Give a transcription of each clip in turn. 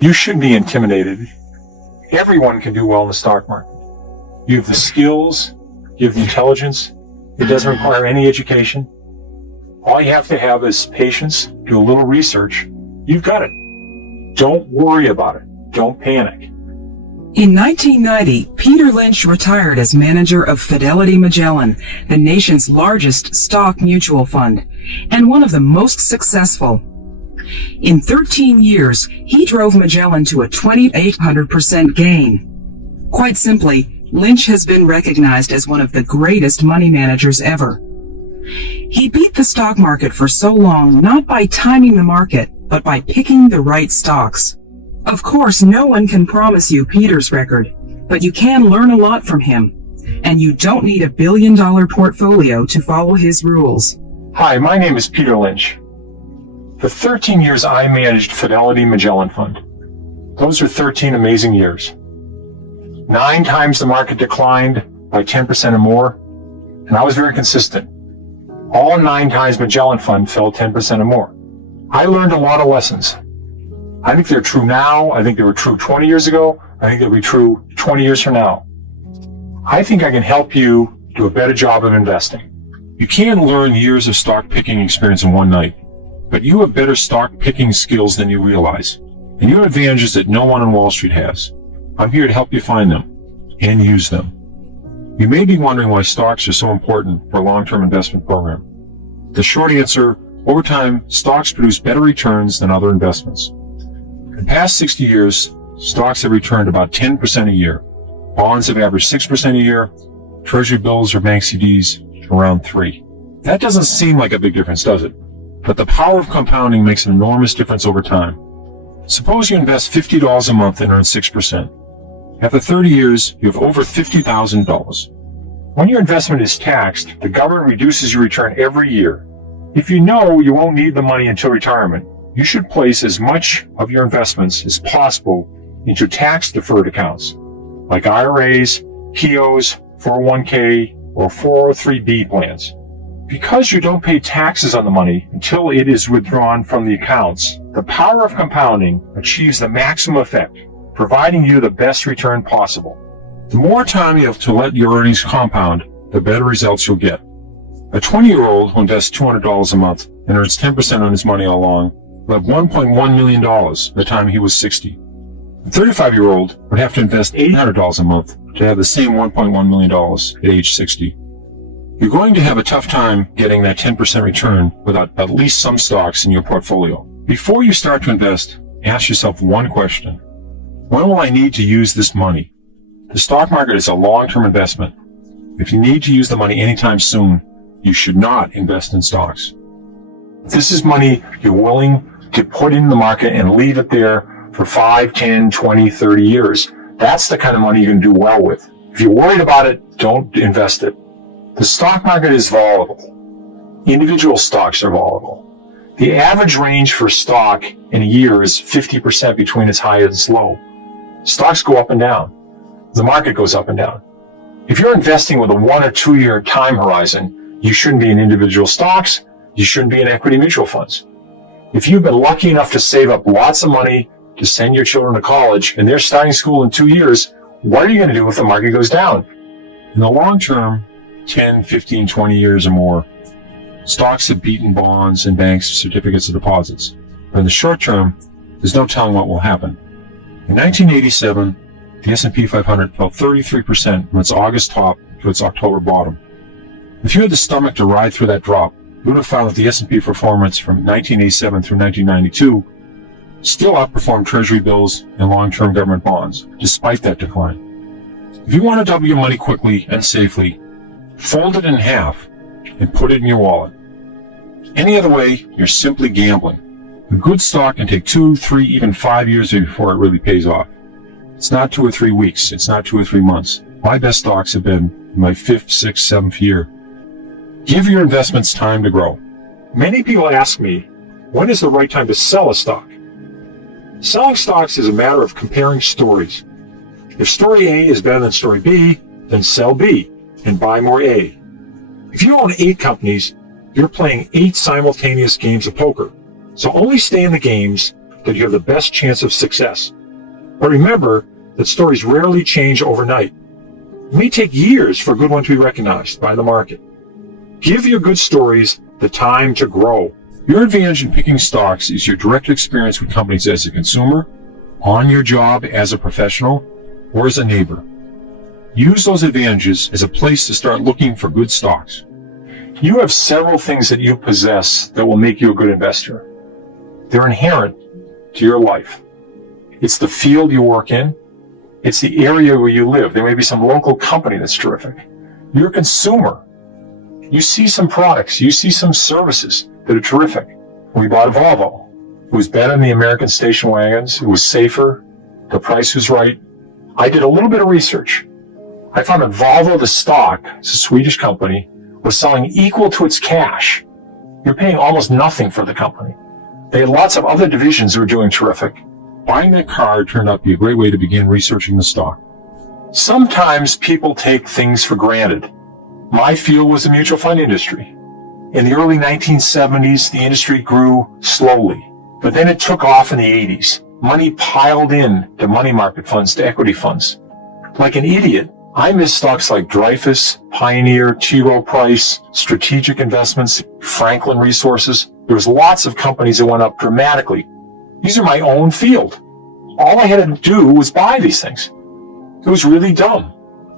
You shouldn't be intimidated. Everyone can do well in the stock market. You have the skills, you have the intelligence. It doesn't require any education. All you have to have is patience, do a little research. You've got it. Don't worry about it. Don't panic. In 1990, Peter Lynch retired as manager of Fidelity Magellan, the nation's largest stock mutual fund, and one of the most successful. In 13 years, he drove Magellan to a 2,800% gain. Quite simply, Lynch has been recognized as one of the greatest money managers ever. He beat the stock market for so long not by timing the market, but by picking the right stocks. Of course, no one can promise you Peter's record, but you can learn a lot from him, and you don't need a billion-dollar portfolio to follow his rules. Hi, my name is Peter Lynch. For 13 years, I managed Fidelity Magellan Fund. Those are 13 amazing years. 9 times the market declined by 10% or more, and I was very consistent. All 9 times Magellan Fund fell 10% or more. I learned a lot of lessons. I think they're true now. I think they were true 20 years ago. I think they'll be true 20 years from now. I think I can help you do a better job of investing. You can learn years of stock picking experience in one night, but you have better stock picking skills than you realize, and you have advantages that no one on Wall Street has. I'm here to help you find them and use them. You may be wondering why stocks are so important for a long-term investment program. The short answer, over time, stocks produce better returns than other investments. In the past 60 years, stocks have returned about 10% a year. Bonds have averaged 6% a year. Treasury bills or bank CDs around 3%. That doesn't seem like a big difference, does it? But the power of compounding makes an enormous difference over time. Suppose you invest $50 a month and earn 6%. After 30 years, you have over $50,000. When your investment is taxed, the government reduces your return every year. If you know you won't need the money until retirement, you should place as much of your investments as possible into tax-deferred accounts, like IRAs, POs, 401k, or 403b plans. Because you don't pay taxes on the money until it is withdrawn from the accounts, the power of compounding achieves the maximum effect, providing you the best return possible. The more time you have to let your earnings compound, the better results you'll get. A 20-year-old who invests $200 a month and earns 10% on his money all along will have $1.1 million by the time he was 60. A 35-year-old would have to invest $800 a month to have the same $1.1 million at age 60. You're going to have a tough time getting that 10% return without at least some stocks in your portfolio. Before you start to invest, ask yourself one question. When will I need to use this money? The stock market is a long-term investment. If you need to use the money anytime soon, you should not invest in stocks. If this is money you're willing to put in the market and leave it there for 5, 10, 20, 30 years, that's the kind of money you can do well with. If you're worried about it, don't invest it. The stock market is volatile. Individual stocks are volatile. The average range for stock in a year is 50% between its high and its low. Stocks go up and down. The market goes up and down. If you're investing with a 1 or 2 year time horizon, you shouldn't be in individual stocks. You shouldn't be in equity mutual funds. If you've been lucky enough to save up lots of money to send your children to college and they're starting school in 2 years, what are you going to do if the market goes down? In the long term, 10, 15, 20 years or more, stocks have beaten bonds and banks' certificates of deposits. But in the short term, there's no telling what will happen. In 1987, the S&P 500 fell 33% from its August top to its October bottom. If you had the stomach to ride through that drop, you would have found that the S&P performance from 1987 through 1992 still outperformed Treasury bills and long-term government bonds, despite that decline. If you want to double your money quickly and safely, fold it in half and put it in your wallet. Any other way, you're simply gambling. A good stock can take 2, 3, even 5 years before it really pays off. It's not 2 or 3 weeks. It's not 2 or 3 months. My best stocks have been in my 5th, 6th, 7th year. Give your investments time to grow. Many people ask me, when is the right time to sell a stock? Selling stocks is a matter of comparing stories. If story A is better than story B, then sell B and buy more A. If you own 8 companies, you're playing 8 simultaneous games of poker. So only stay in the games that you have the best chance of success. But remember that stories rarely change overnight. It may take years for a good one to be recognized by the market. Give your good stories the time to grow. Your advantage in picking stocks is your direct experience with companies as a consumer, on your job as a professional, or as a neighbor. Use those advantages as a place to start looking for good stocks. You have several things that you possess that will make you a good investor. They're inherent to your life. It's the field you work in. It's the area where you live. There may be some local company that's terrific. You're a consumer. You see some products. You see some services that are terrific. We bought a Volvo. It was better than the American station wagons. It was safer. The price was right. I did a little bit of research. I found that Volvo, the stock, it's a Swedish company, was selling equal to its cash. You're paying almost nothing for the company. They had lots of other divisions that were doing terrific. Buying that car turned out to be a great way to begin researching the stock. Sometimes people take things for granted. My field was the mutual fund industry. In the early 1970s, the industry grew slowly, but then it took off in the 80s. Money piled in to money market funds, to equity funds. Like an idiot, I missed stocks like Dreyfus, Pioneer, T. Rowe Price, Strategic Investments, Franklin Resources. There was lots of companies that went up dramatically. These are my own field. All I had to do was buy these things. It was really dumb.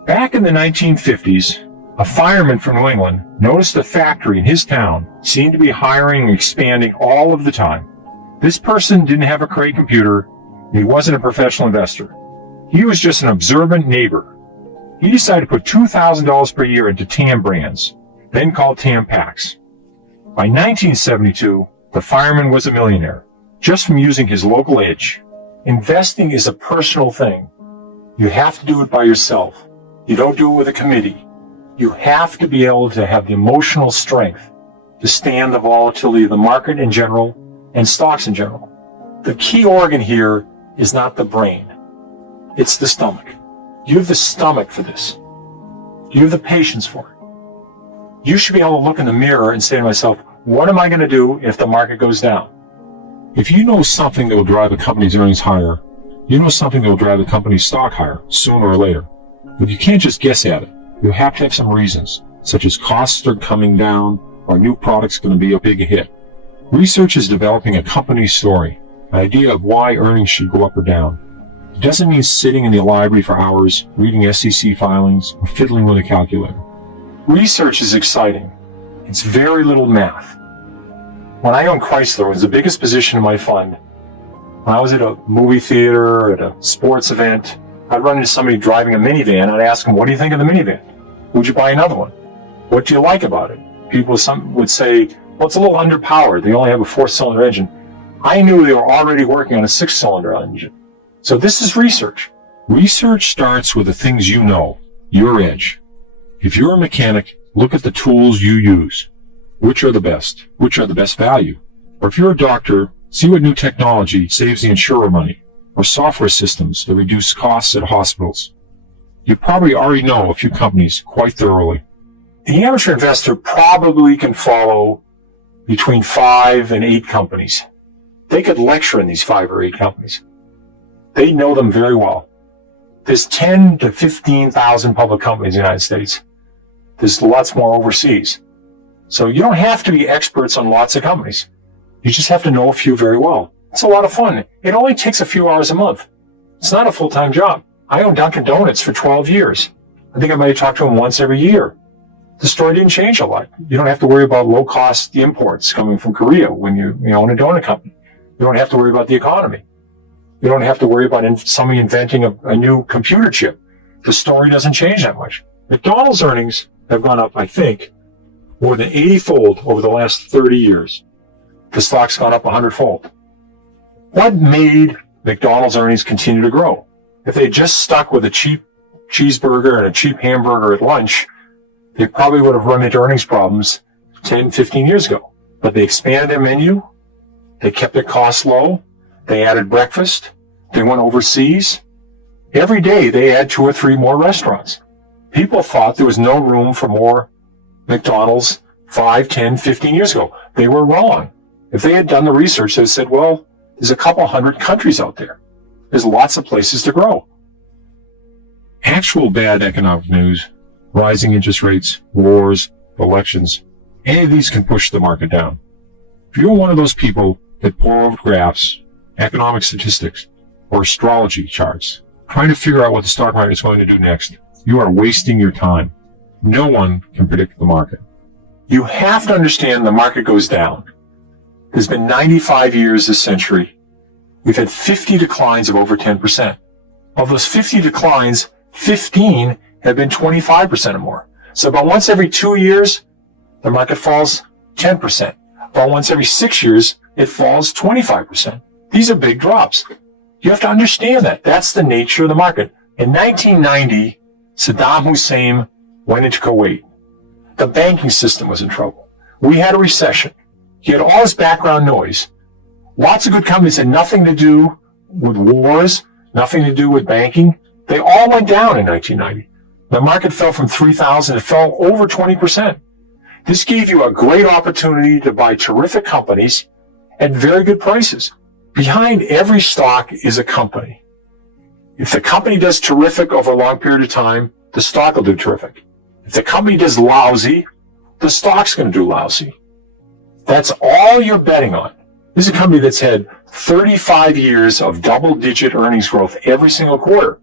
Back in the 1950s, a fireman from New England noticed a factory in his town seemed to be hiring and expanding all of the time. This person didn't have a Cray computer, and he wasn't a professional investor. He was just an observant neighbor. He decided to put $2,000 per year into TAM brands, then called TAM packs. By 1972, the fireman was a millionaire, just from using his local edge. Investing is a personal thing. You have to do it by yourself. You don't do it with a committee. You have to be able to have the emotional strength to stand the volatility of the market in general and stocks in general. The key organ here is not the brain. It's the stomach. You have the stomach for this. You have the patience for it. You should be able to look in the mirror and say to myself, what am I going to do if the market goes down? If you know something that will drive a company's earnings higher, you know something that will drive the company's stock higher, sooner or later. But you can't just guess at it. You have to have some reasons, such as costs are coming down, or a new product's going to be a big hit. Research is developing a company story, an idea of why earnings should go up or down. It doesn't mean sitting in the library for hours, reading SEC filings, or fiddling with a calculator. Research is exciting. It's very little math. When I owned Chrysler, it was the biggest position in my fund. When I was at a movie theater, at a sports event, I'd run into somebody driving a minivan, and I'd ask them, what do you think of the minivan? Would you buy another one? What do you like about it? People would say, well, it's a little underpowered. They only have a 4-cylinder engine. I knew they were already working on a 6-cylinder engine. So this is research. Research starts with the things you know, your edge. If you're a mechanic, look at the tools you use. Which are the best? Which are the best value? Or if you're a doctor, see what new technology saves the insurer money, or software systems that reduce costs at hospitals. You probably already know a few companies quite thoroughly. The amateur investor probably can follow between 5 and 8 companies. They could lecture in these 5 or 8 companies. They know them very well. There's 10 to 15,000 public companies in the United States. There's lots more overseas. So you don't have to be experts on lots of companies. You just have to know a few very well. It's a lot of fun. It only takes a few hours a month. It's not a full-time job. I owned Dunkin' Donuts for 12 years. I think I might have talked to them once every year. The story didn't change a lot. You don't have to worry about low-cost imports coming from Korea when you own a donut company. You don't have to worry about the economy. You don't have to worry about somebody inventing a new computer chip. The story doesn't change that much. McDonald's earnings have gone up, I think, more than 80-fold over the last 30 years. The stock's gone up 100-fold. What made McDonald's earnings continue to grow? If they had just stuck with a cheap cheeseburger and a cheap hamburger at lunch, they probably would have run into earnings problems 10, 15 years ago. But they expanded their menu. They kept their costs low. They added breakfast. They went overseas. Every day they add 2 or 3 more restaurants. People thought there was no room for more McDonald's 5, 10, 15 years ago. They were wrong. If they had done the research, they said, well, There's a couple hundred countries out there. There's lots of places to grow. Actual bad economic news, rising interest rates, wars, elections, any of these can push the market down. If you're one of those people that pore over graphs, economic statistics, or astrology charts, trying to figure out what the stock market is going to do next, you are wasting your time. No one can predict the market. You have to understand the market goes down. There's been 95 years this century. We've had 50 declines of over 10%. Of those 50 declines, 15 have been 25% or more. So about once every 2 years, the market falls 10%. About once every 6 years, it falls 25%. These are big drops. You have to understand that. That's the nature of the market. In 1990, Saddam Hussein went into Kuwait. The banking system was in trouble. We had a recession. He had all this background noise. Lots of good companies had nothing to do with wars, nothing to do with banking. They all went down in 1990. The market fell from 3,000, it fell over 20%. This gave you a great opportunity to buy terrific companies at very good prices. Behind every stock is a company. If the company does terrific over a long period of time, the stock will do terrific. If the company does lousy, the stock's going to do lousy. That's all you're betting on. This is a company that's had 35 years of double-digit earnings growth every single quarter.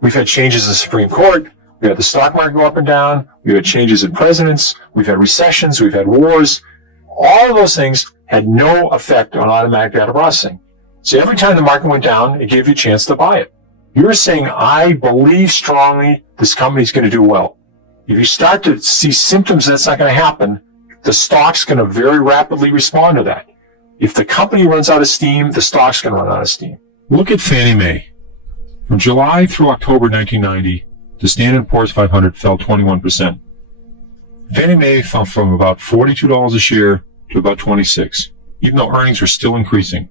We've had changes in the Supreme Court. We had the stock market go up and down. We've had changes in presidents. We've had recessions. We've had wars. All of those things had no effect on automatic data processing. So every time the market went down, it gave you a chance to buy it. You're saying, I believe strongly this company's going to do well. If you start to see symptoms that's not going to happen, the stock's going to very rapidly respond to that. If the company runs out of steam, the stock's going to run out of steam. Look at Fannie Mae. From July through October 1990, the Standard & Poor's 500 fell 21%. Fannie Mae fell from about $42 a share to about $26, even though earnings were still increasing.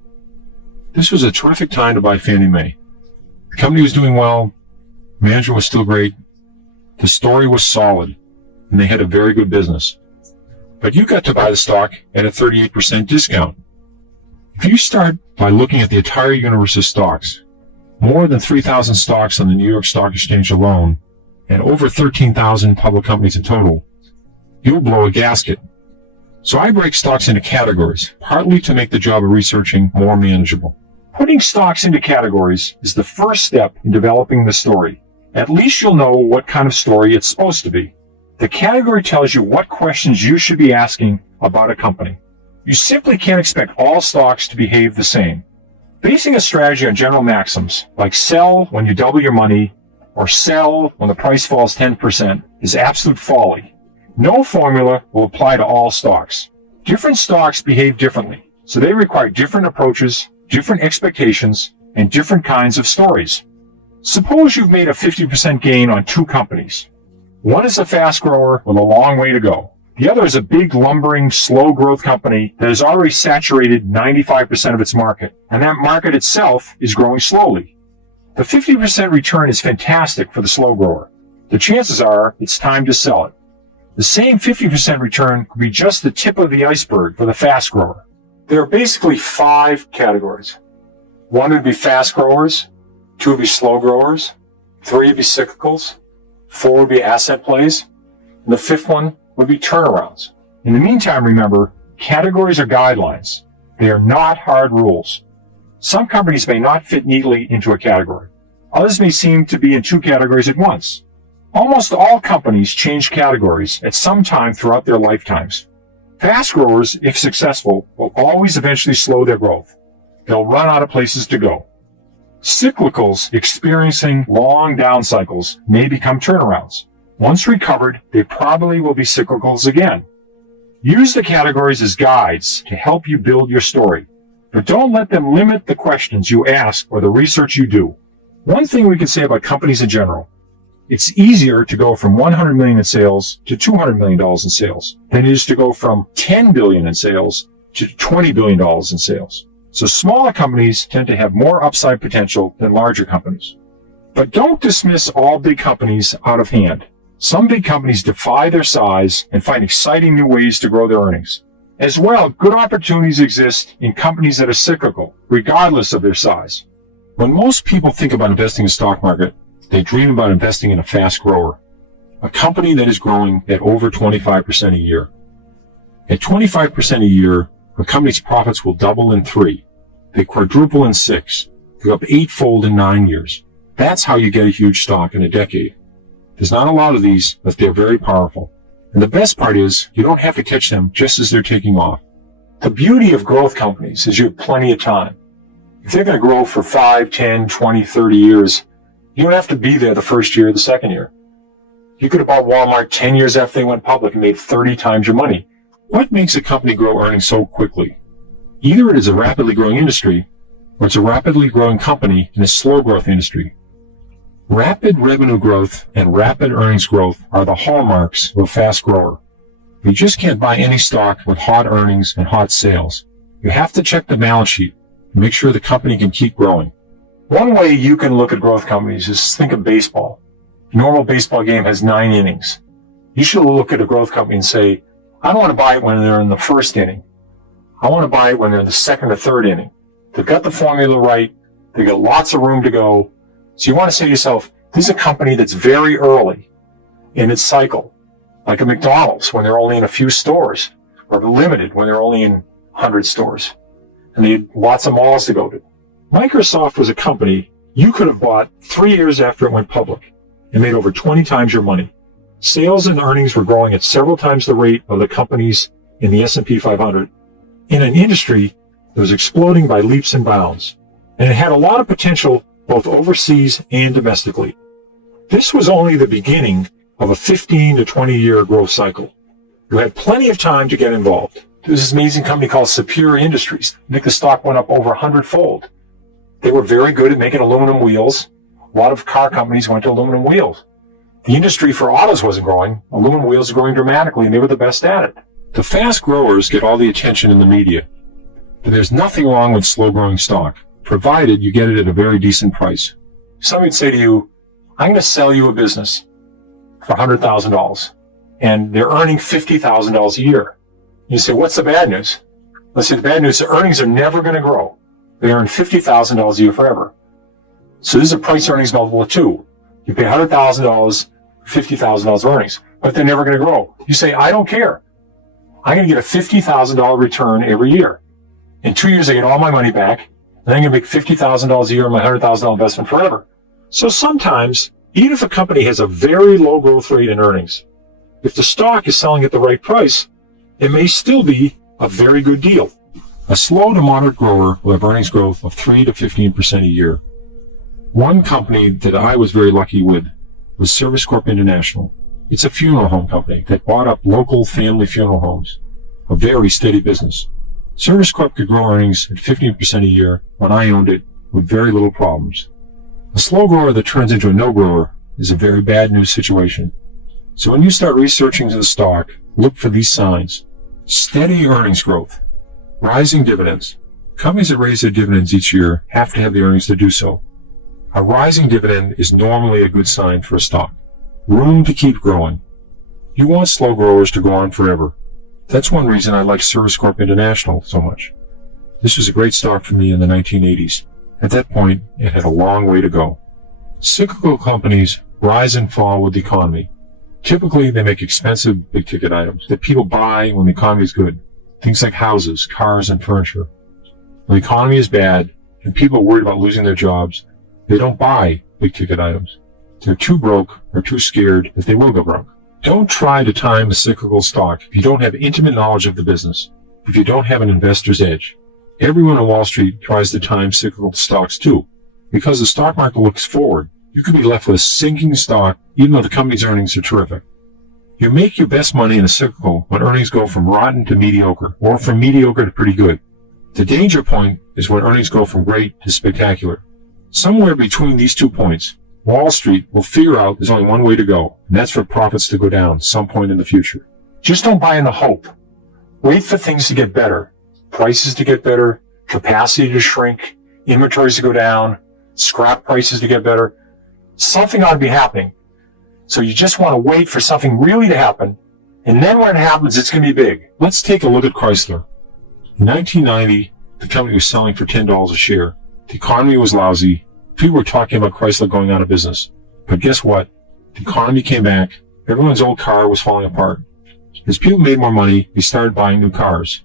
This was a terrific time to buy Fannie Mae. The company was doing well, management was still great, the story was solid, and they had a very good business. But you got to buy the stock at a 38% discount. If you start by looking at the entire universe of stocks, more than 3,000 stocks on the New York Stock Exchange alone, and over 13,000 public companies in total, you'll blow a gasket. So I break stocks into categories, partly to make the job of researching more manageable. Putting stocks into categories is the first step in developing the story. At least you'll know what kind of story it's supposed to be. The category tells you what questions you should be asking about a company. You simply can't expect all stocks to behave the same. Basing a strategy on general maxims, like sell when you double your money, or sell when the price falls 10%, is absolute folly. No formula will apply to all stocks. Different stocks behave differently, so they require different approaches, different expectations, and different kinds of stories. Suppose you've made a 50% gain on two companies. One is a fast grower with a long way to go. The other is a big, lumbering, slow growth company that has already saturated 95% of its market, and that market itself is growing slowly. The 50% return is fantastic for the slow grower. The chances are it's time to sell it. The same 50% return could be just the tip of the iceberg for the fast grower. There are basically 5 categories. 1 would be fast growers, 2 would be slow growers, 3 would be cyclicals, 4 would be asset plays, and the 5th one would be turnarounds. In the meantime, remember, categories are guidelines. They are not hard rules. Some companies may not fit neatly into a category. Others may seem to be in 2 categories at once. Almost all companies change categories at some time throughout their lifetimes. Fast growers, if successful, will always eventually slow their growth. They'll run out of places to go. Cyclicals experiencing long down cycles may become turnarounds. Once recovered, they probably will be cyclicals again. Use the categories as guides to help you build your story, but don't let them limit the questions you ask or the research you do. One thing we can say about companies in general, it's easier to go from $100 million in sales to $200 million in sales than it is to go from $10 billion in sales to $20 billion in sales. So smaller companies tend to have more upside potential than larger companies. But don't dismiss all big companies out of hand. Some big companies defy their size and find exciting new ways to grow their earnings. As well, good opportunities exist in companies that are cyclical, regardless of their size. When most people think about investing in the stock market, they dream about investing in a fast grower, a company that is growing at over 25% a year. At 25% a year, a company's profits will double in 3. They quadruple in 6. They go up 8-fold in 9 years. That's how you get a huge stock in a decade. There's not a lot of these, but they're very powerful. And the best part is, you don't have to catch them just as they're taking off. The beauty of growth companies is you have plenty of time. If they're going to grow for 5, 10, 20, 30 years, you don't have to be there the first year or the second year. You could have bought Walmart 10 years after they went public and made 30 times your money. What makes a company grow earnings so quickly? Either it is a rapidly growing industry, or it's a rapidly growing company in a slow growth industry. Rapid revenue growth and rapid earnings growth are the hallmarks of a fast grower. You just can't buy any stock with hot earnings and hot sales. You have to check the balance sheet and make sure the company can keep growing. One way you can look at growth companies is think of baseball. A normal baseball game has 9 innings. You should look at a growth company and say, I don't want to buy it when they're in the first inning. I want to buy it when they're in the second or third inning. They've got the formula right. They've got lots of room to go. So you want to say to yourself, this is a company that's very early in its cycle, like a McDonald's when they're only in a few stores, or Limited when they're only in 100 stores, and they had lots of malls to go to. Microsoft was a company you could have bought 3 years after it went public and made over 20 times your money. Sales and earnings were growing at several times the rate of the companies in the S&P 500 in an industry that was exploding by leaps and bounds, and it had a lot of potential both overseas and domestically. This was only the beginning of a 15 to 20 year growth cycle. You had plenty of time to get involved. There's this amazing company called Superior Industries. I think the stock went up over 100-fold. They were very good at making aluminum wheels. A lot of car companies went to aluminum wheels. The industry for autos wasn't growing. Aluminum wheels were growing dramatically, and they were the best at it. The fast growers get all the attention in the media. But there's nothing wrong with slow-growing stock, provided you get it at a very decent price. Somebody would say to you, I'm going to sell you a business for $100,000, and they're earning $50,000 a year. You say, what's the bad news? Let's say the bad news is earnings are never going to grow. They earn $50,000 a year forever. So this is a price earnings multiple of 2. You pay $100,000, $50,000 earnings, but they're never going to grow. You say, I don't care. I'm going to get a $50,000 return every year. In 2 years, I get all my money back, and I'm going to make $50,000 a year on my $100,000 investment forever. So sometimes, even if a company has a very low growth rate in earnings, if the stock is selling at the right price, it may still be a very good deal. A slow to moderate grower will have earnings growth of 3 to 15% a year. One company that I was very lucky with was Service Corp International. It's a funeral home company that bought up local family funeral homes, a very steady business. Service Corp could grow earnings at 15% a year when I owned it with very little problems. A slow grower that turns into a no grower is a very bad news situation. So when you start researching the stock, look for these signs. Steady earnings growth. Rising dividends. Companies that raise their dividends each year have to have the earnings to do so. A rising dividend is normally a good sign for a stock. Room to keep growing. You want slow growers to go on forever. That's one reason I like Service Corp International so much. This was a great stock for me in the 1980s. At that point, it had a long way to go. Cyclical companies rise and fall with the economy. Typically, they make expensive big-ticket items that people buy when the economy is good. Things like houses, cars, and furniture. When the economy is bad and people are worried about losing their jobs, they don't buy big-ticket items. They're too broke or too scared that they will go broke. Don't try to time a cyclical stock if you don't have intimate knowledge of the business, if you don't have an investor's edge. Everyone on Wall Street tries to time cyclical stocks too. Because the stock market looks forward, you could be left with a sinking stock even though the company's earnings are terrific. You make your best money in a cyclical when earnings go from rotten to mediocre, or from mediocre to pretty good. The danger point is when earnings go from great to spectacular. Somewhere between these 2 points, Wall Street will figure out there's only one way to go, and that's for profits to go down some point in the future. Just don't buy in the hope. Wait for things to get better. Prices to get better, capacity to shrink, inventories to go down, scrap prices to get better. Something ought to be happening. So you just want to wait for something really to happen, And then when it happens, it's going to be big. Let's take a look at Chrysler. In 1990, the company was selling for $10 a share. The economy was lousy. People were talking about Chrysler going out of business. But guess what? The economy came back. Everyone's old car was falling apart. As people made more money, they started buying new cars.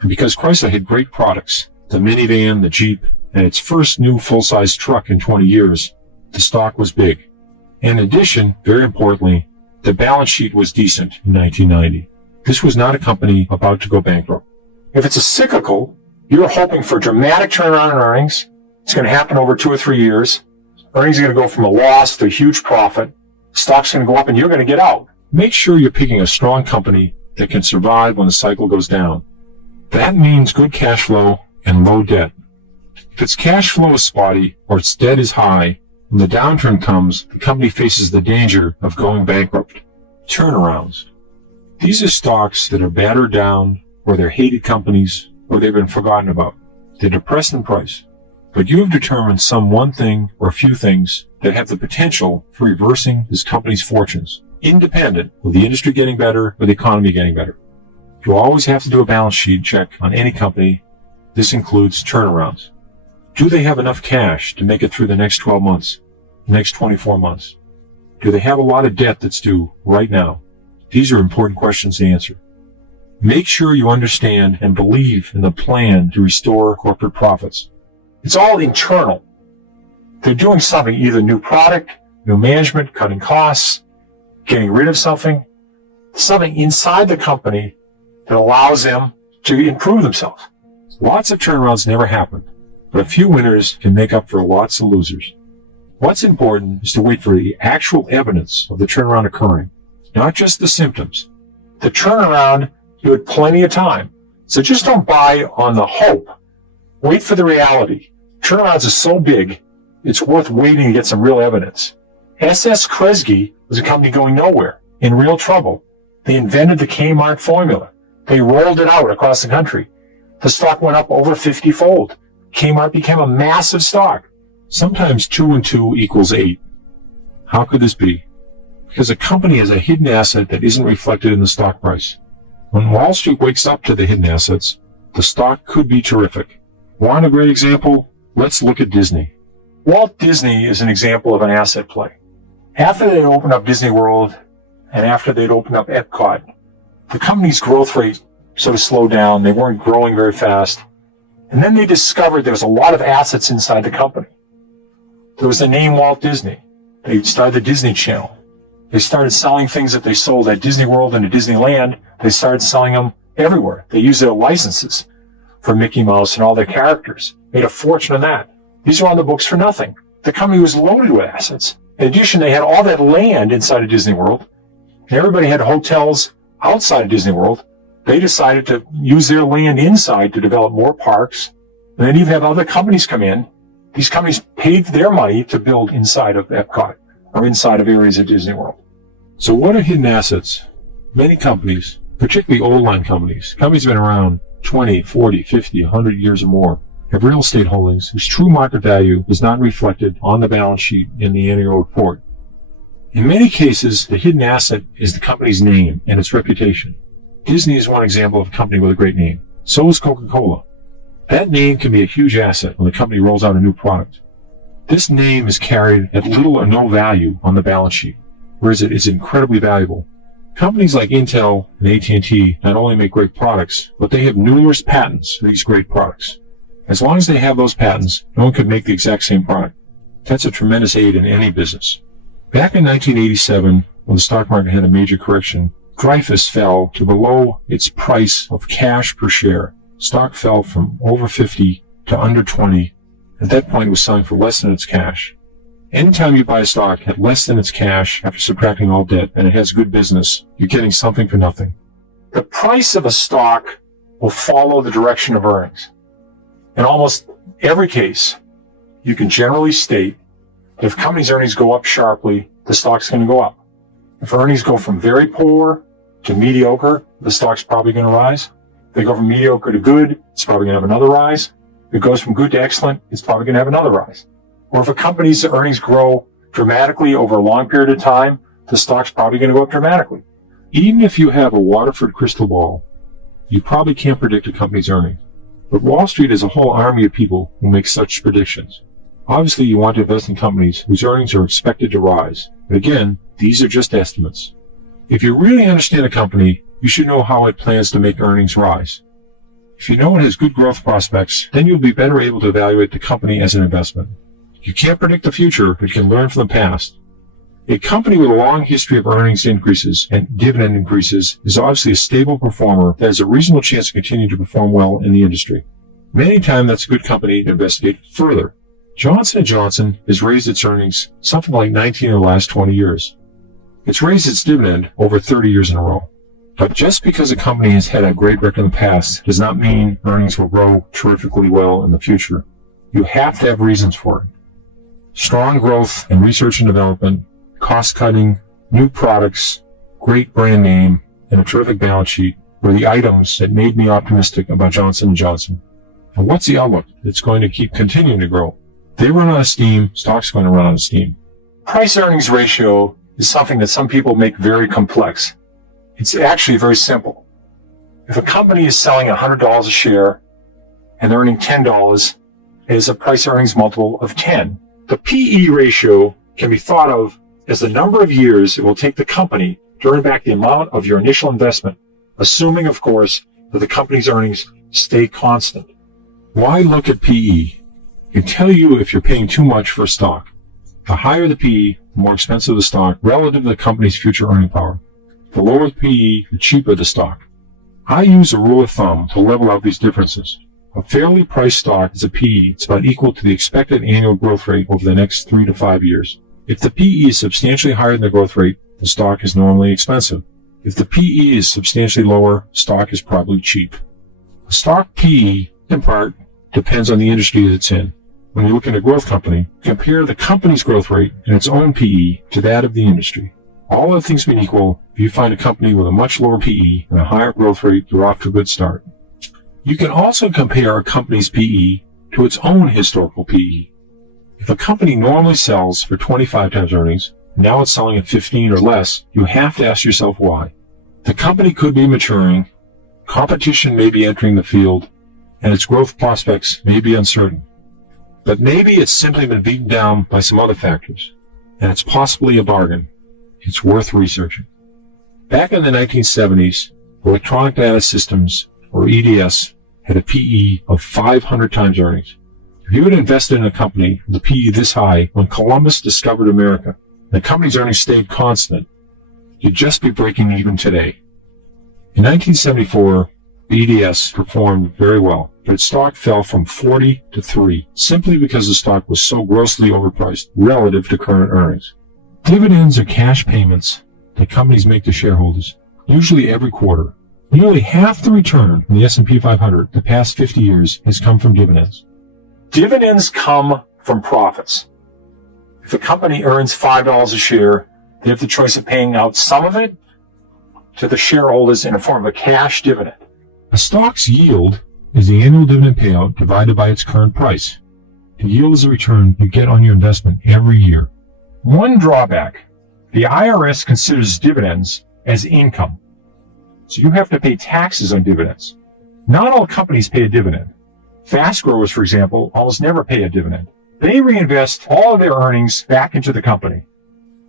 And because Chrysler had great products, the minivan, the Jeep, and its first new full-size truck in 20 years, the stock was big. In addition, very importantly, the balance sheet was decent in 1990. This was not a company about to go bankrupt. If it's a cyclical, you're hoping for a dramatic turnaround in earnings. It's going to happen over 2 or 3 years. Earnings are going to go from a loss to a huge profit. Stock's going to go up and you're going to get out. Make sure you're picking a strong company that can survive when the cycle goes down. That means good cash flow and low debt. If its cash flow is spotty or its debt is high, when the downturn comes, the company faces the danger of going bankrupt. Turnarounds. These are stocks that are battered down, or they're hated companies, or they've been forgotten about. They're depressed in price. But you have determined some one thing or a few things that have the potential for reversing this company's fortunes, independent of the industry getting better or the economy getting better. You always have to do a balance sheet check on any company. This includes turnarounds. Do they have enough cash to make it through the next 12 months, the next 24 months? Do they have a lot of debt that's due right now? These are important questions to answer. Make sure you understand and believe in the plan to restore corporate profits. It's all internal. They're doing something, either new product, new management, cutting costs, getting rid of something inside the company that allows them to improve themselves. Lots of turnarounds never happen, but a few winners can make up for lots of losers. What's important is to wait for the actual evidence of the turnaround occurring, not just the symptoms. The turnaround, you had plenty of time. So just don't buy on the hope. Wait for the reality. Turnarounds are so big, it's worth waiting to get some real evidence. S.S. Kresge was a company going nowhere, in real trouble. They invented the Kmart formula. They rolled it out across the country. The stock went up over 50-fold. Kmart became a massive stock. Sometimes 2 and 2 equals 8. How could this be? Because a company has a hidden asset that isn't reflected in the stock price. When Wall Street wakes up to the hidden assets, the stock could be terrific. Want a great example? Let's look at Disney. Walt Disney is an example of an asset play. After they'd opened up Disney World and after they'd opened up Epcot, the company's growth rate sort of slowed down. They weren't growing very fast. And then they discovered there was a lot of assets inside the company. There was the name Walt Disney. They started the Disney Channel. They started selling things that they sold at Disney World and at Disneyland. They started selling them everywhere. They used their licenses for Mickey Mouse and all their characters. Made a fortune on that. These are on the books for nothing. The company was loaded with assets. In addition, they had all that land inside of Disney World. And everybody had hotels outside of Disney World. They decided to use their land inside to develop more parks. And then even have other companies come in. These companies paid their money to build inside of Epcot or inside of areas of Disney World. So what are hidden assets? Many companies, particularly old line companies that have been around 20, 40, 50, 100 years or more, have real estate holdings whose true market value is not reflected on the balance sheet in the annual report. In many cases, the hidden asset is the company's name and its reputation. Disney is one example of a company with a great name. So is Coca-Cola. That name can be a huge asset when the company rolls out a new product. This name is carried at little or no value on the balance sheet, whereas it is incredibly valuable. Companies like Intel and AT&T not only make great products, but they have numerous patents for these great products. As long as they have those patents, no one could make the exact same product. That's a tremendous aid in any business. Back in 1987, when the stock market had a major correction, Dreyfus fell to below its price of cash per share. Stock fell from over 50 to under 20. At that point, it was selling for less than its cash. Anytime you buy a stock at less than its cash after subtracting all debt and it has good business, you're getting something for nothing. The price of a stock will follow the direction of earnings. In almost every case, you can generally state that if companies' earnings go up sharply, the stock's going to go up. If earnings go from very poor to mediocre, the stock's probably going to rise. If they go from mediocre to good, it's probably going to have another rise. If it goes from good to excellent, it's probably going to have another rise. Or if a company's earnings grow dramatically over a long period of time, the stock's probably going to go up dramatically. Even if you have a Waterford crystal ball, you probably can't predict a company's earnings. But Wall Street is a whole army of people who make such predictions. Obviously, you want to invest in companies whose earnings are expected to rise. But again, these are just estimates. If you really understand a company, you should know how it plans to make earnings rise. If you know it has good growth prospects, then you'll be better able to evaluate the company as an investment. You can't predict the future, but you can learn from the past. A company with a long history of earnings increases and dividend increases is obviously a stable performer that has a reasonable chance to continue to perform well in the industry. Many times that's a good company to investigate further. Johnson & Johnson has raised its earnings something like 19 of the last 20 years. It's raised its dividend over 30 years in a row. But just because a company has had a great record in the past does not mean earnings will grow terrifically well in the future. You have to have reasons for it. Strong growth in research and development, cost-cutting, new products, great brand name, and a terrific balance sheet were the items that made me optimistic about Johnson & Johnson. And what's the outlook? It's going to keep continuing to grow. They run out of steam, stock's going to run out of steam. Price-earnings ratio is something that some people make very complex. It's actually very simple. If a company is selling $100 a share and earning $10, it is a price-earnings multiple of 10. The PE ratio can be thought of as the number of years it will take the company to earn back the amount of your initial investment, assuming, of course, that the company's earnings stay constant. Why look at PE? It can tell you if you're paying too much for a stock. The higher the PE, the more expensive the stock relative to the company's future earning power. The lower the PE, the cheaper the stock. I use a rule of thumb to level out these differences. A fairly priced stock is a PE that's about equal to the expected annual growth rate over the next 3 to 5 years. If the PE is substantially higher than the growth rate, the stock is normally expensive. If the PE is substantially lower, stock is probably cheap. A stock PE, in part, depends on the industry that it's in. When you look at a growth company, compare the company's growth rate and its own PE to that of the industry. All other things being equal, if you find a company with a much lower PE and a higher growth rate, you're off to a good start. You can also compare a company's PE to its own historical PE. If a company normally sells for 25 times earnings, now it's selling at 15 or less, you have to ask yourself why. The company could be maturing, competition may be entering the field, and its growth prospects may be uncertain. But maybe it's simply been beaten down by some other factors, and it's possibly a bargain. It's worth researching. Back in the 1970s, Electronic Data Systems, or EDS, had a PE of 500 times earnings. If you had invested in a company with a PE this high when Columbus discovered America, and the company's earnings stayed constant, you'd just be breaking even today. In 1974, the EDS performed very well, but its stock fell from 40 to 3, simply because the stock was so grossly overpriced relative to current earnings. Dividends are cash payments that companies make to shareholders, usually every quarter. Nearly half the return in the S&P 500 the past 50 years has come from dividends. Dividends come from profits. If a company earns $5 a share, they have the choice of paying out some of it to the shareholders in the form of a cash dividend. A stock's yield is the annual dividend payout divided by its current price. The yield is the return you get on your investment every year. One drawback, the IRS considers dividends as income. So you have to pay taxes on dividends. Not all companies pay a dividend. Fast growers, for example, almost never pay a dividend. They reinvest all of their earnings back into the company.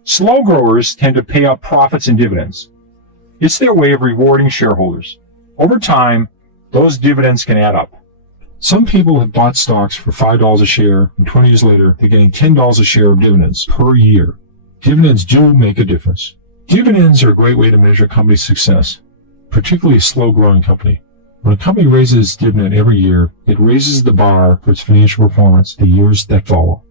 Slow growers tend to pay out profits and dividends. It's their way of rewarding shareholders. Over time, those dividends can add up. Some people have bought stocks for $5 a share, and 20 years later, they're getting $10 a share of dividends per year. Dividends do make a difference. Dividends are a great way to measure a company's success, particularly a slow-growing company. When a company raises its dividend every year, it raises the bar for its financial performance the years that follow.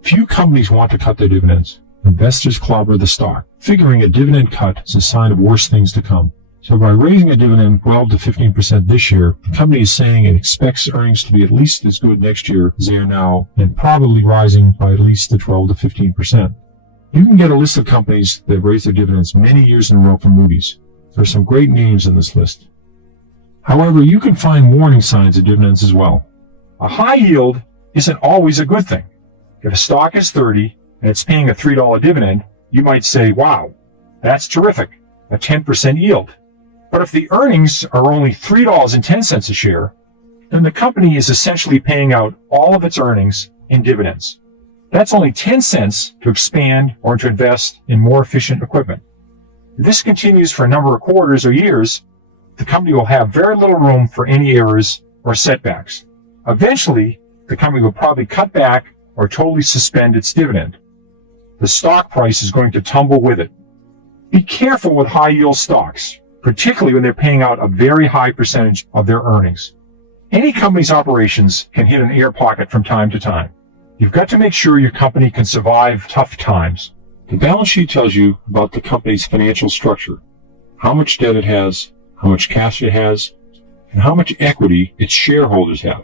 Few companies want to cut their dividends. Investors clobber the stock, figuring a dividend cut is a sign of worse things to come. So by raising a dividend 12 to 15% this year, the company is saying it expects earnings to be at least as good next year as they are now, and probably rising by at least the 12 to 15%. You can get a list of companies that have raised their dividends many years in a row from Moody's. There are some great names in this list. However, you can find warning signs of dividends as well. A high yield isn't always a good thing. If a stock is 30 and it's paying a $3 dividend, you might say, wow, that's terrific. a 10% yield. But if the earnings are only $3.10 a share, then the company is essentially paying out all of its earnings in dividends. That's only 10 cents to expand or to invest in more efficient equipment. If this continues for a number of quarters or years, the company will have very little room for any errors or setbacks. Eventually, the company will probably cut back or totally suspend its dividend. The stock price is going to tumble with it. Be careful with high-yield stocks, particularly when they're paying out a very high percentage of their earnings. Any company's operations can hit an air pocket from time to time. You've got to make sure your company can survive tough times. The balance sheet tells you about the company's financial structure, how much debt it has, how much cash it has, and how much equity its shareholders have.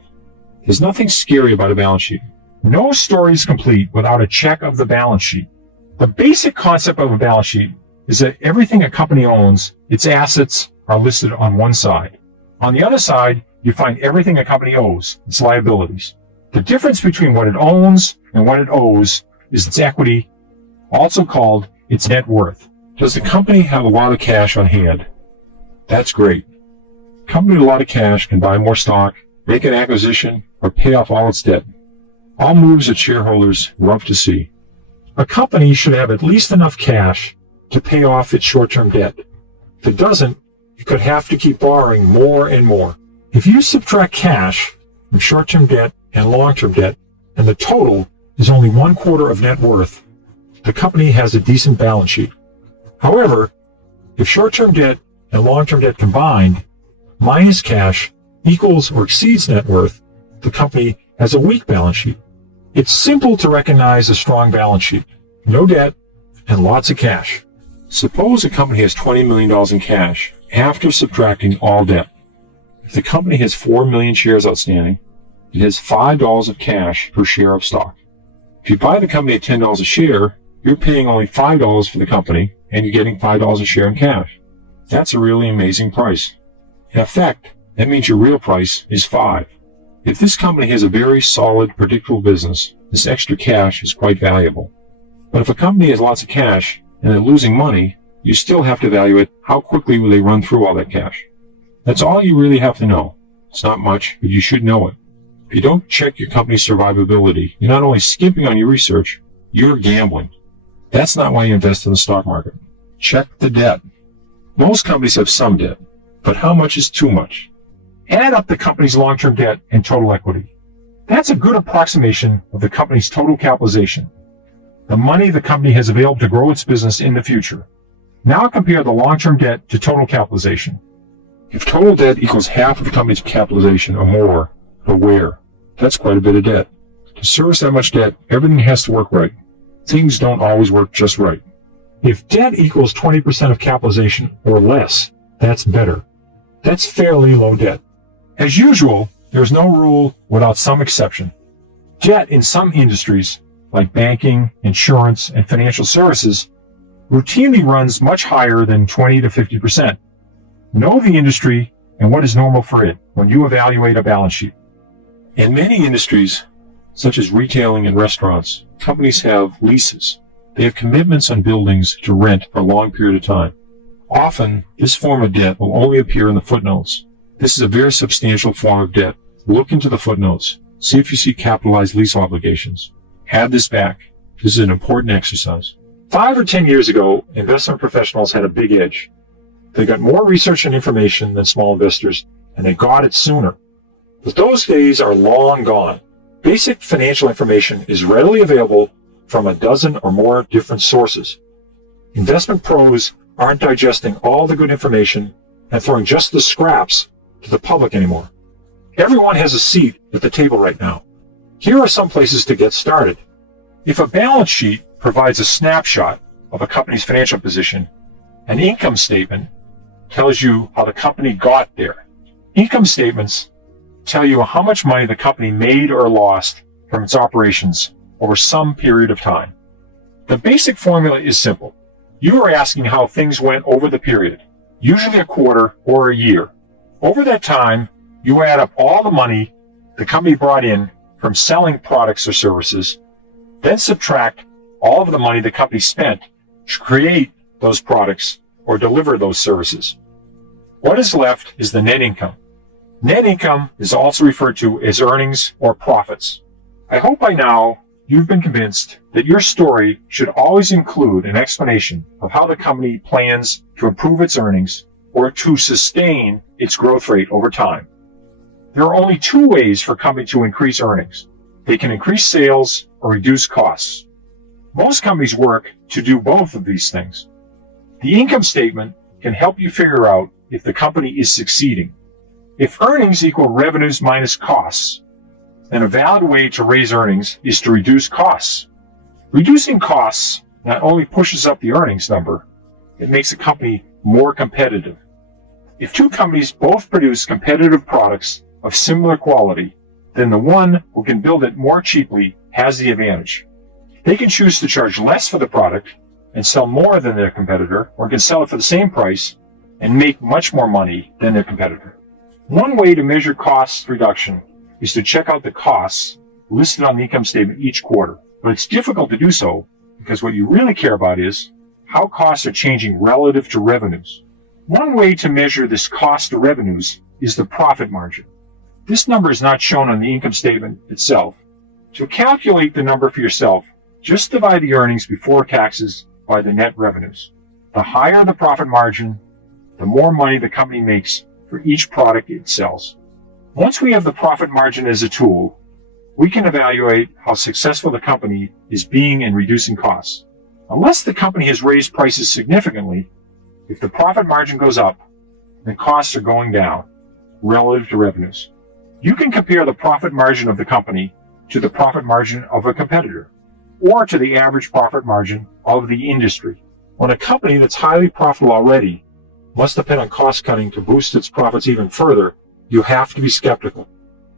There's nothing scary about a balance sheet. No story is complete without a check of the balance sheet. The basic concept of a balance sheet is that everything a company owns, its assets, are listed on one side. On the other side, you find everything a company owes, its liabilities. The difference between what it owns and what it owes is its equity, also called its net worth. Does the company have a lot of cash on hand? That's great. A company with a lot of cash can buy more stock, make an acquisition, or pay off all its debt. All moves that shareholders love to see. A company should have at least enough cash to pay off its short-term debt. If it doesn't, it could have to keep borrowing more and more. If you subtract cash from short-term debt and long-term debt, and the total is only 1/4 of net worth, the company has a decent balance sheet. However, if short-term debt and long-term debt combined, minus cash, equals or exceeds net worth, the company has a weak balance sheet. It's simple to recognize a strong balance sheet. No debt and lots of cash. Suppose a company has $20 million in cash after subtracting all debt. If the company has 4 million shares outstanding, it has $5 of cash per share of stock. If you buy the company at $10 a share, you're paying only $5 for the company, and you're getting $5 a share in cash. That's a really amazing price. In effect, that means your real price is $5. If this company has a very solid, predictable business, this extra cash is quite valuable. But if a company has lots of cash and they're losing money, you still have to evaluate how quickly will they run through all that cash. That's all you really have to know. It's not much, but you should know it. If you don't check your company's survivability, you're not only skimping on your research, you're gambling. That's not why you invest in the stock market. Check the debt. Most companies have some debt, but how much is too much? Add up the company's long-term debt and total equity. That's a good approximation of the company's total capitalization, the money the company has available to grow its business in the future. Now compare the long-term debt to total capitalization. If total debt equals half of the company's capitalization or more, beware. That's quite a bit of debt. To service that much debt, everything has to work right. Things don't always work just right. If debt equals 20% of capitalization or less, that's better. That's fairly low debt. As usual, there's no rule without some exception. Debt in some industries, like banking, insurance, and financial services, routinely runs much higher than 20 to 50%. Know the industry and what is normal for it when you evaluate a balance sheet. In many industries, such as retailing and restaurants, companies have leases. They have commitments on buildings to rent for a long period of time. Often, this form of debt will only appear in the footnotes. This is a very substantial form of debt. Look into the footnotes. See if you see capitalized lease obligations. Add this back. This is an important exercise. 5 or 10 years ago, investment professionals had a big edge. They got more research and information than small investors, and they got it sooner. But those days are long gone. Basic financial information is readily available from a dozen or more different sources. Investment pros aren't digesting all the good information and throwing just the scraps to the public anymore. Everyone has a seat at the table right now. Here are some places to get started. If a balance sheet provides a snapshot of a company's financial position, an income statement tells you how the company got there. Income statements tell you how much money the company made or lost from its operations over some period of time. The basic formula is simple. You are asking how things went over the period, usually a quarter or a year. Over that time, you add up all the money the company brought in from selling products or services, then subtract all of the money the company spent to create those products or deliver those services. What is left is the net income. Net income is also referred to as earnings or profits. I hope by now you've been convinced that your story should always include an explanation of how the company plans to improve its earnings or to sustain its growth rate over time. There are only two ways for a company to increase earnings. They can increase sales or reduce costs. Most companies work to do both of these things. The income statement can help you figure out if the company is succeeding. If earnings equal revenues minus costs, then a valid way to raise earnings is to reduce costs. Reducing costs not only pushes up the earnings number, it makes a company more competitive. If two companies both produce competitive products of similar quality, then the one who can build it more cheaply has the advantage. They can choose to charge less for the product and sell more than their competitor, or can sell it for the same price and make much more money than their competitor. One way to measure cost reduction is to check out the costs listed on the income statement each quarter. But it's difficult to do so because what you really care about is how costs are changing relative to revenues. One way to measure this cost to revenues is the profit margin. This number is not shown on the income statement itself. To calculate the number for yourself, just divide the earnings before taxes by the net revenues. The higher the profit margin, the more money the company makes for each product it sells. Once we have the profit margin as a tool, we can evaluate how successful the company is being in reducing costs. Unless the company has raised prices significantly, if the profit margin goes up, then costs are going down relative to revenues. You can compare the profit margin of the company to the profit margin of a competitor, or to the average profit margin of the industry. When a company that's highly profitable already must depend on cost cutting to boost its profits even further, you have to be skeptical.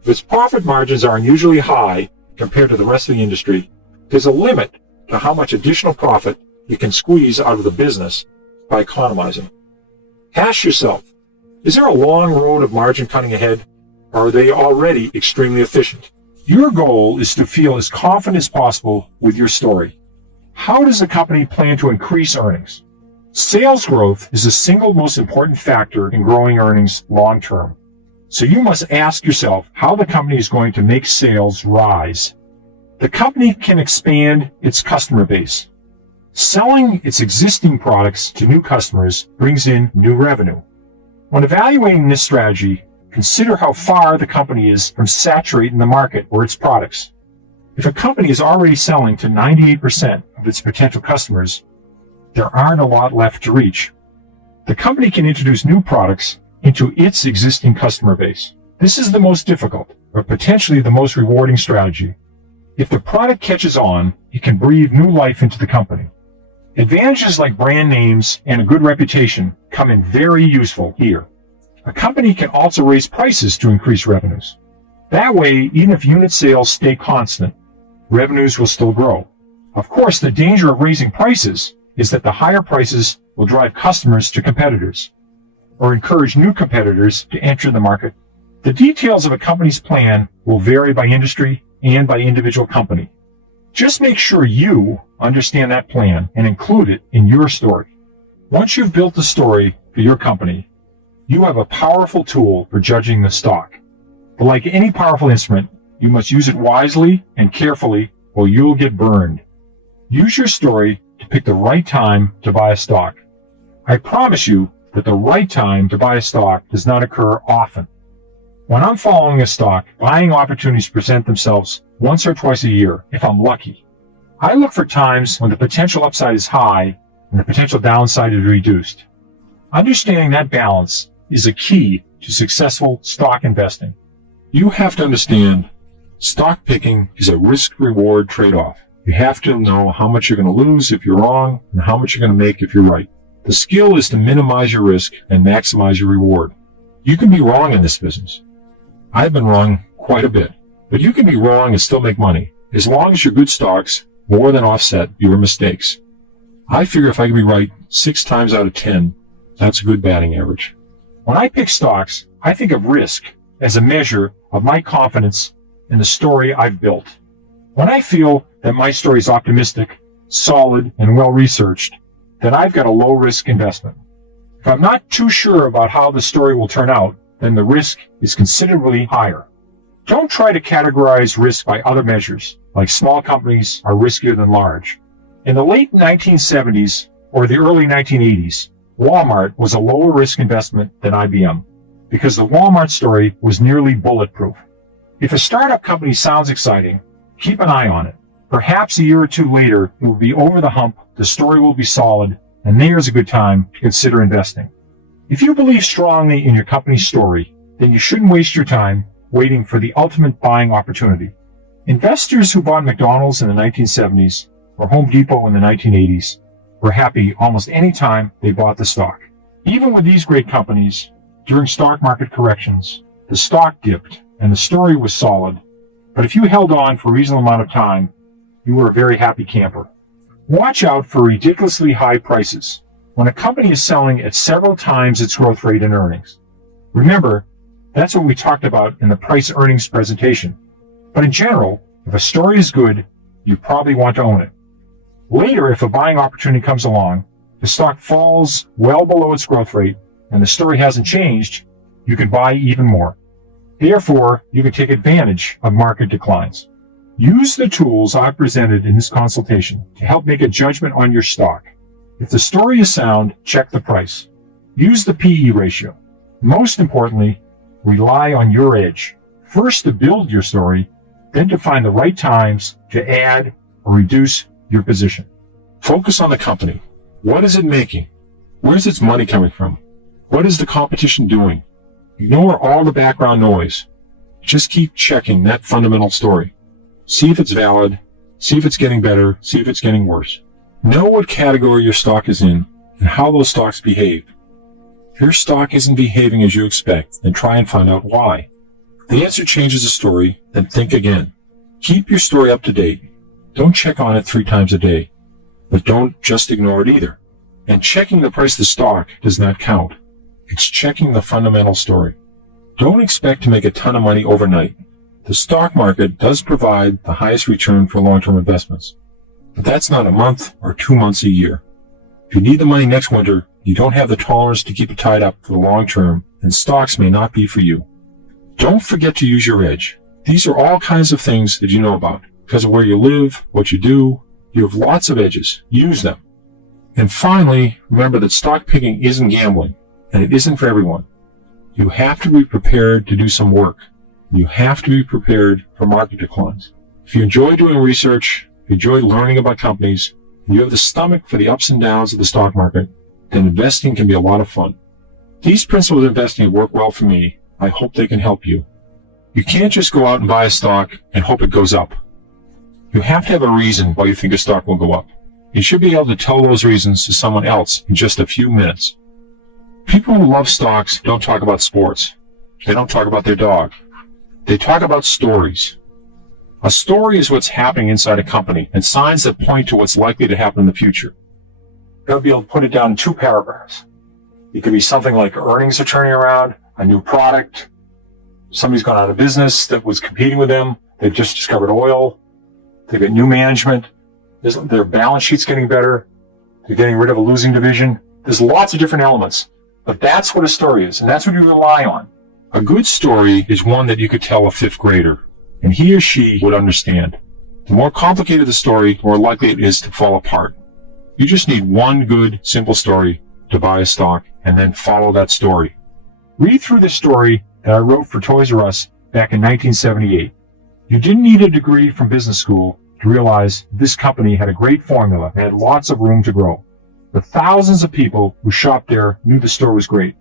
If its profit margins are unusually high compared to the rest of the industry, there's a limit to how much additional profit you can squeeze out of the business by economizing. Ask yourself, is there a long road of margin cutting ahead, or are they already extremely efficient? Your goal is to feel as confident as possible with your story. How does the company plan to increase earnings? Sales growth is the single most important factor in growing earnings long term. So you must ask yourself how the company is going to make sales rise. The company can expand its customer base. Selling its existing products to new customers brings in new revenue. When evaluating this strategy, consider how far the company is from saturating the market or its products. If a company is already selling to 98% of its potential customers, there aren't a lot left to reach. The company can introduce new products into its existing customer base. This is the most difficult, but potentially the most rewarding strategy. If the product catches on, it can breathe new life into the company. Advantages like brand names and a good reputation come in very useful here. A company can also raise prices to increase revenues. That way, even if unit sales stay constant, revenues will still grow. Of course, the danger of raising prices is that the higher prices will drive customers to competitors, or encourage new competitors to enter the market. The details of a company's plan will vary by industry and by individual company. Just make sure you understand that plan and include it in your story. Once you've built the story for your company, you have a powerful tool for judging the stock. But like any powerful instrument, you must use it wisely and carefully or you'll get burned. Use your story to pick the right time to buy a stock. I promise you that the right time to buy a stock does not occur often. When I'm following a stock, buying opportunities present themselves once or twice a year, if I'm lucky. I look for times when the potential upside is high and the potential downside is reduced. Understanding that balance is a key to successful stock investing. You have to understand, stock picking is a risk-reward trade-off. You have to know how much you're going to lose if you're wrong and how much you're going to make if you're right. The skill is to minimize your risk and maximize your reward. You can be wrong in this business. I've been wrong quite a bit, but you can be wrong and still make money, as long as your good stocks more than offset your mistakes. I figure if I can be right 6 times out of 10, that's a good batting average. When I pick stocks, I think of risk as a measure of my confidence in the story I've built. When I feel that my story is optimistic, solid, and well-researched, then I've got a low-risk investment. If I'm not too sure about how the story will turn out, then the risk is considerably higher. Don't try to categorize risk by other measures, like small companies are riskier than large. In the late 1970s or the early 1980s, Walmart was a lower risk investment than IBM because the Walmart story was nearly bulletproof. If a startup company sounds exciting, keep an eye on it. Perhaps a year or two later, it will be over the hump, the story will be solid, and there's a good time to consider investing. If you believe strongly in your company's story, then you shouldn't waste your time waiting for the ultimate buying opportunity. Investors who bought McDonald's in the 1970s or Home Depot in the 1980s were happy almost any time they bought the stock. Even with these great companies, during stock market corrections, the stock dipped and the story was solid, but if you held on for a reasonable amount of time, you were a very happy camper. Watch out for ridiculously high prices when a company is selling at several times its growth rate in earnings. Remember, that's what we talked about in the price earnings presentation. But in general, if a story is good, you probably want to own it. Later, if a buying opportunity comes along, the stock falls well below its growth rate, and the story hasn't changed, you can buy even more. Therefore, you can take advantage of market declines. Use the tools I've presented in this consultation to help make a judgment on your stock. If the story is sound, check the price. Use the PE ratio. Most importantly, rely on your edge. First to build your story, then to find the right times to add or reduce your position. Focus on the company. What is it making? Where's its money coming from? What is the competition doing? Ignore all the background noise. Just keep checking that fundamental story. See if it's valid, see if it's getting better, see if it's getting worse. Know what category your stock is in and how those stocks behave. If your stock isn't behaving as you expect, then try and find out why. If the answer changes the story, then think again. Keep your story up to date. Don't check on it 3 times a day, but don't just ignore it either. And checking the price of the stock does not count. It's checking the fundamental story. Don't expect to make a ton of money overnight. The stock market does provide the highest return for long-term investments, but that's not a month or 2 months a year. If you need the money next winter, you don't have the tolerance to keep it tied up for the long term, and stocks may not be for you. Don't forget to use your edge. These are all kinds of things that you know about. Because of where you live, what you do, you have lots of edges. Use them. And finally, remember that stock picking isn't gambling, and it isn't for everyone. You have to be prepared to do some work. You have to be prepared for market declines. If you enjoy doing research, if you enjoy learning about companies, and you have the stomach for the ups and downs of the stock market, then investing can be a lot of fun. These principles of investing have worked well for me. I hope they can help you. You can't just go out and buy a stock and hope it goes up. You have to have a reason why you think a stock will go up. You should be able to tell those reasons to someone else in just a few minutes. People who love stocks don't talk about sports. They don't talk about their dog. They talk about stories. A story is what's happening inside a company and signs that point to what's likely to happen in the future. You'll be able to put it down in 2 paragraphs. It could be something like earnings are turning around, a new product, somebody's gone out of business that was competing with them, they've just discovered oil, they've got new management, their balance sheet's getting better, they're getting rid of a losing division. There's lots of different elements, but that's what a story is, and that's what you rely on. A good story is one that you could tell a 5th grader, and he or she would understand. The more complicated the story, the more likely it is to fall apart. You just need one good, simple story to buy a stock, and then follow that story. Read through the story that I wrote for Toys R Us back in 1978. You didn't need a degree from business school to realize this company had a great formula and had lots of room to grow. The thousands of people who shopped there knew the store was great.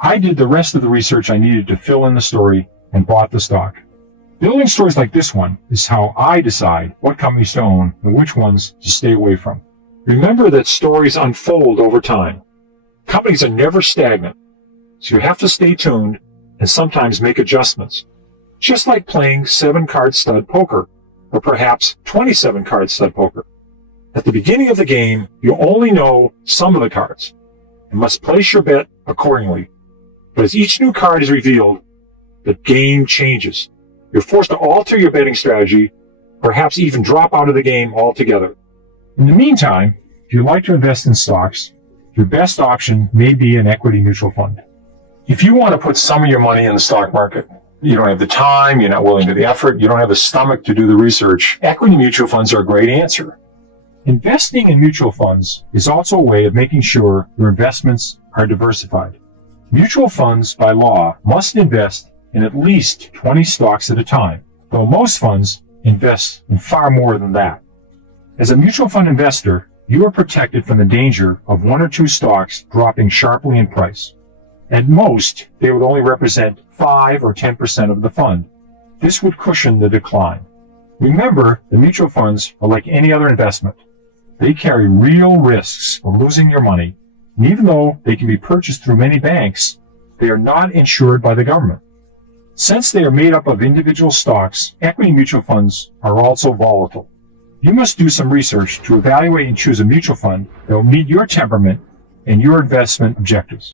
I did the rest of the research I needed to fill in the story and bought the stock. Building stories like this one is how I decide what companies to own and which ones to stay away from. Remember that stories unfold over time. Companies are never stagnant, so you have to stay tuned and sometimes make adjustments. Just like playing 7-card stud poker, or perhaps 27-card stud poker. At the beginning of the game, you only know some of the cards and must place your bet accordingly. But as each new card is revealed, the game changes. You're forced to alter your betting strategy, perhaps even drop out of the game altogether. In the meantime, if you like to invest in stocks, your best option may be an equity mutual fund. If you want to put some of your money in the stock market, you don't have the time, you're not willing to do the effort, you don't have the stomach to do the research, equity mutual funds are a great answer. Investing in mutual funds is also a way of making sure your investments are diversified. Mutual funds, by law, must invest in at least 20 stocks at a time, though most funds invest in far more than that. As a mutual fund investor, you are protected from the danger of one or two stocks dropping sharply in price. At most, they would only represent 5 or 10% of the fund. This would cushion the decline. Remember, the mutual funds are like any other investment. They carry real risks of losing your money, and even though they can be purchased through many banks, they are not insured by the government. Since they are made up of individual stocks, equity mutual funds are also volatile. You must do some research to evaluate and choose a mutual fund that will meet your temperament and your investment objectives.